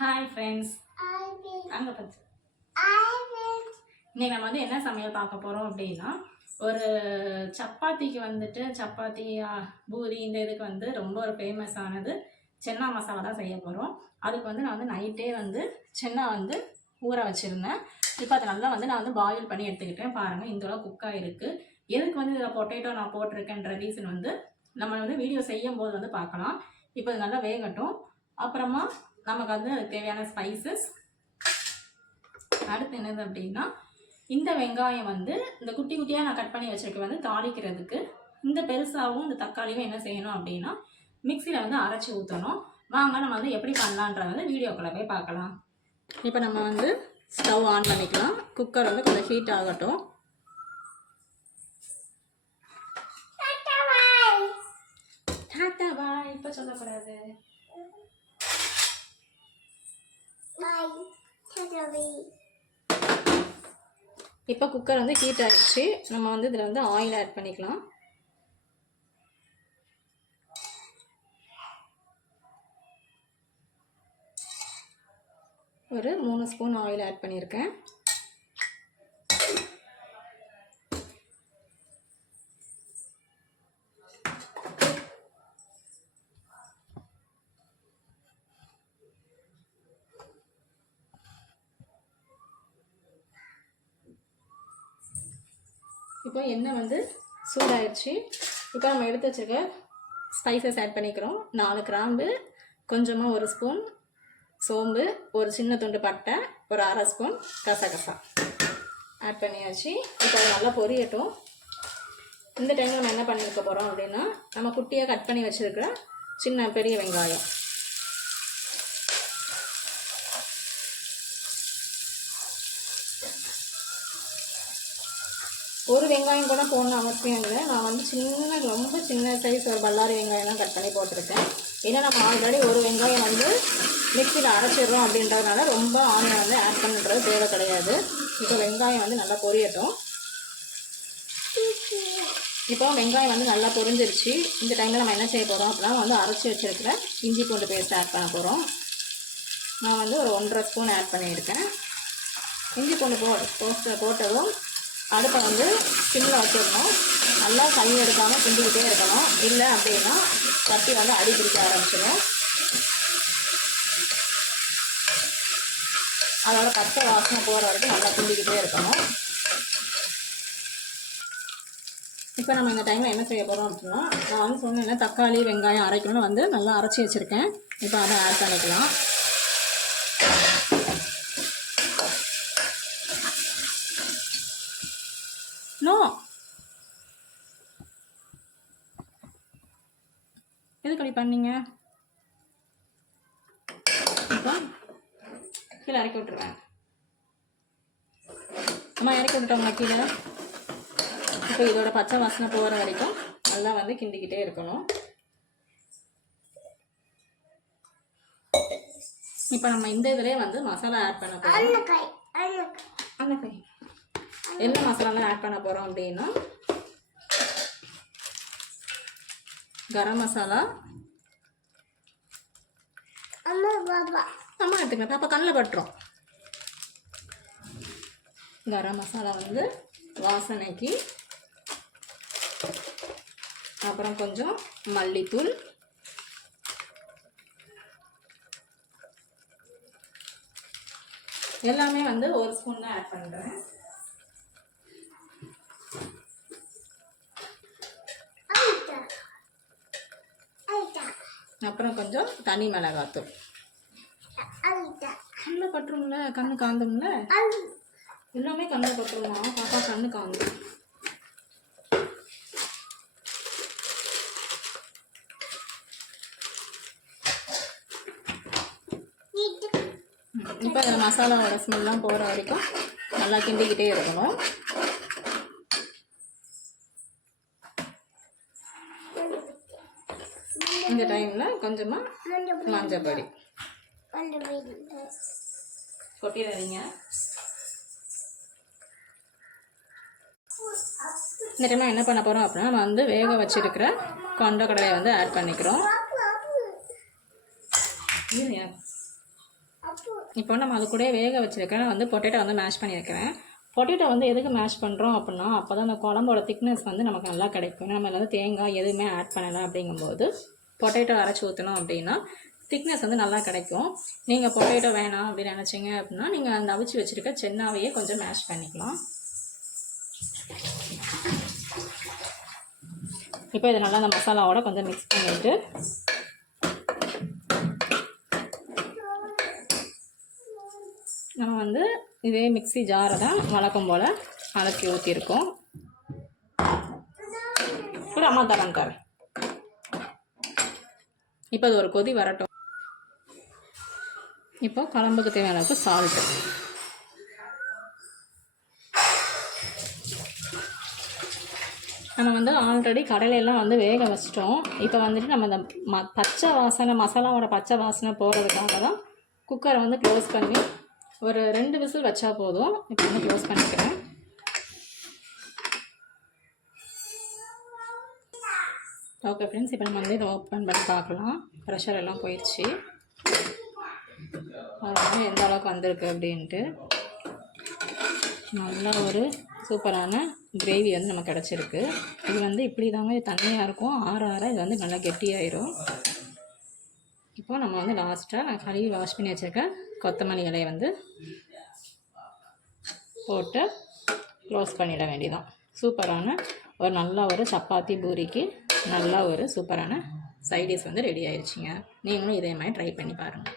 Hi friends, அங்கே பார்த்து இன்னைக்கு நம்ம வந்து என்ன சமையல் பார்க்க போகிறோம் அப்படின்னா, ஒரு சப்பாத்திக்கு வந்துட்டு சப்பாத்தி பூரி இந்த இதுக்கு வந்து ரொம்ப ஒரு ஃபேமஸானது சென்னா மசாலா தான் செய்ய போகிறோம். அதுக்கு வந்து நான் வந்து நைட்டே வந்து சென்னா வந்து ஊற வச்சுருந்தேன். இப்போ அதை நல்லா வந்து நான் வந்து பாயில் பண்ணி எடுத்துக்கிட்டேன். பாருங்கள், இந்த அளவு குக்காக இருக்குது. எதுக்கு வந்து இதில் பொட்டேட்டோ நான் போட்டிருக்கேன்ற ரீசன் வந்து நம்ம வந்து வீடியோ செய்யும் போது வந்து பார்க்கலாம். இப்போ இது நல்லா வேகட்டும். அப்புறமா நமக்கு வந்து அதுக்கு தேவையான ஸ்பைசஸ் அடுத்து என்னது அப்படின்னா, இந்த வெங்காயம் வந்து இந்த குட்டி குட்டியாக நான் கட் பண்ணி வச்சுருக்க வந்து தாளிக்கிறதுக்கு, இந்த பெருசாகவும் இந்த தக்காளியும் என்ன செய்யணும் அப்படின்னா மிக்சியில் வந்து அரைச்சி ஊற்றணும். வாங்க நம்ம வந்து எப்படி பண்ணலான்றத வந்து வீடியோக்குள்ளே போய் பார்க்கலாம். இப்போ நம்ம வந்து ஸ்டவ் ஆன் பண்ணிக்கலாம். குக்கர் வந்து கொஞ்சம் ஹீட் ஆகட்டும். டாட்டா பாய் இப்போ சொல்லக்கூடாது. இப்போ குக்கர் வந்து ஹீட் ஆகிடுச்சு. நம்ம வந்து இதில் வந்து ஆயில் ஆட் பண்ணிக்கலாம். ஒரு 3 ஸ்பூன் ஆயில் ஆட் பண்ணியிருக்கேன். இப்போ எண்ணெய் வந்து சூடாயிடுச்சு. இப்போ நம்ம எடுத்து வச்சுருக்க ஸ்பைசஸ் ஆட் பண்ணிக்கிறோம். 4 கிராம்பு, கொஞ்சமாக 1 ஸ்பூன் சோம்பு, ஒரு சின்ன துண்டு பட்டை, ஒரு 1/2 ஸ்பூன் கசகசா ஆட் பண்ணியாச்சு. இப்போ அது நல்லா பொரியட்டும். இந்த டைமில் நம்ம என்ன பண்ணியிருக்க போகிறோம் அப்படின்னா, நம்ம குட்டியாக கட் பண்ணி வச்சுருக்கிற பெரிய வெங்காயம், ஒரு வெங்காயம் கூட போடணும் அவசியம் இல்லை. நான் வந்து ரொம்ப சின்ன சைஸ் ஒரு பல்லாரி வெங்காயம் தான் கட் பண்ணி போட்டிருக்கேன். ஏன்னா நம்ம ஆல்ரெடி ஒரு வெங்காயம் வந்து மிக்சியில் அரைச்சிடுறோம் அப்படின்றதுனால ரொம்ப ஆனியன் வந்து ஆட் பண்ணுறது தேவை கிடையாது. இப்போ வெங்காயம் வந்து நல்லா பொரியட்டும். இப்போ வெங்காயம் வந்து நல்லா பொரிஞ்சிருச்சு. இந்த டைமில் நம்ம என்ன செய்ய போகிறோம் அப்படின்னா வந்து அரைச்சி வச்சுருக்கிற இஞ்சி பூண்டு பேஸ்ட் ஆட் பண்ண போகிறோம். நான் வந்து ஒரு 1.5 ஸ்பூன் ஆட் பண்ணியிருக்கேன். இஞ்சி பூண்டு போட்டதும் அடுப்பை வந்து சிம்மில் வச்சிடணும். நல்லா கை எடுக்காமல் கிண்டிக்கிட்டே இருக்கணும். இல்லை அப்படின்னா கட்டி வந்து அடி பிடிக்க ஆரம்பிச்சிடும். அதோட பச்சை வாசனை போகிற வரைக்கும் நல்லா கிண்டிக்கிட்டே இருக்கணும். இப்போ நம்ம இந்த டைமில் என்ன செய்ய போகிறோம் அப்படின்னா, நான் வந்து சொன்னேன்னா தக்காளி வெங்காயம் அரைக்கணும்னு வந்து நல்லா அரைச்சி வச்சுருக்கேன். இப்போ அதை ஆட் பண்ணிக்கலாம். எதுக்கு அப்படி பண்ணீங்க? இப்போ கீழே இறக்கி விட்டுருவேன். அம்மா இறக்கி விட்டுட்டோம்னா கீழே. இப்போ இதோட பச்சை வாசனை போகிற வரைக்கும் நல்லா வந்து கிண்டிக்கிட்டே இருக்கணும். இப்போ நம்ம இந்த இதிலே வந்து மசாலா ஆட் பண்ண போகிறோம். என்ன மசாலாலாம் ஆட் பண்ண போகிறோம் அப்படின்னா, கரம் மசாலா, அம்மா எடுத்துக்கிறேன், பாப்பா கண்ணில் பட்டுரும். கரம் மசாலா வந்து வாசனைக்கு, அப்புறம் கொஞ்சம் மல்லித்தூள், எல்லாமே வந்து 1 ஸ்பூன் தான் ஆட் பண்ணுறேன். அப்புறம் கொஞ்சம் தனி மிளகாத்தூள். கண்ணில் பட்டுரும்ல, கண்ணு காந்தும்ல, எல்லாமே கண்ணில் பட்டுருமா பாப்பா, கண்ணு காந்தும். இப்போ அதில் மசாலாவோட ஸ்மெல்லாம் போகிற வரைக்கும் நல்லா கிண்டிக்கிட்டே இருக்கணும். இந்த டைமில் கொஞ்சமாக மஞ்சள் பொடி கொட்டிடுறீங்க. இந்த டைமில் என்ன பண்ண போகிறோம் அப்படின்னா, நம்ம வந்து வேக வச்சுருக்கிற கொண்டக்கடலையை வந்து ஆட் பண்ணிக்கிறோம். இப்போ நம்ம அது கூட வேக வச்சுருக்கேன் வந்து பொட்டேட்டோ வந்து மேஷ் பண்ணி வைக்கிறேன். பொட்டேட்டோ வந்து எதுக்கு மேஷ் பண்ணுறோம் அப்படின்னா, அப்போ தான் அந்த குழம்போட திக்னஸ் வந்து நமக்கு நல்லா கிடைக்கும். நம்ம வந்து தேங்காய் எதுவுமே ஆட் பண்ணலை அப்படிங்கும்போது பொட்டேட்டோ அரைச்சி ஊற்றணும் அப்படின்னா திக்னஸ் வந்து நல்லா கிடைக்கும். நீங்கள் பொட்டேட்டோ வேணாம் அப்படின்னு நினச்சிங்க அப்படின்னா நீங்கள் அந்த அவிச்சு வச்சுருக்க சென்னாவையே கொஞ்சம் மேஷ் பண்ணிக்கலாம். இப்போ இதை நல்லா அந்த மசாலாவோட கொஞ்சம் மிக்ஸ் பண்ணிவிட்டு நம்ம வந்து இதே மிக்ஸி ஜாரை தான் வழக்கம் போல் அலக்கி ஊற்றிருக்கோம். கூட அம்மா தரேன். இப்போ அது ஒரு கொதி வரட்டும். இப்போ குழம்புக்கு தேவையான அளவுக்கு சால்ட்டு, நம்ம வந்து ஆல்ரெடி கடையிலெல்லாம் வந்து வேக வச்சிட்டோம். இப்போ வந்துட்டு நம்ம இந்த பச்சை வாசனை மசாலாவோட பச்சை வாசனை போகிறதுக்காக தான் குக்கரை வந்து க்ளோஸ் பண்ணி ஒரு 2 விசில் வச்சா போதும். இப்போ வந்து க்ளோஸ் பண்ணிக்கிறேன். ஓகே ஃப்ரெண்ட்ஸ், இப்போ நம்ம வந்து இதை ஓப்பன் பண்ணி பார்க்கலாம். ப்ரெஷர் எல்லாம் போயிடுச்சு. அது வந்து எந்த அளவுக்கு வந்திருக்கு அப்படின்ட்டு நல்லா ஒரு சூப்பரான கிரேவி வந்து நமக்கு கிடச்சிருக்கு. இது வந்து இப்படி தாங்க தண்ணியாக இருக்கும். ஆற ஆற இது வந்து நல்லா கெட்டியாயிரும். இப்போது நம்ம வந்து லாஸ்ட்டாக நான் கழுவி வாஷ் பண்ணி வச்சுருக்கேன் கொத்தமல்லி இலையை வந்து போட்டு க்ளோஸ் பண்ணிட வேண்டியதான். சூப்பரான ஒரு நல்ல ஒரு சப்பாத்தி பூரிக்கு நல்ல ஒரு சூப்பரான சைடிஷ் வந்து ரெடி ஆயிடுச்சுங்க. நீங்களும் இதே மாதிரி ட்ரை பண்ணி பாருங்கள்.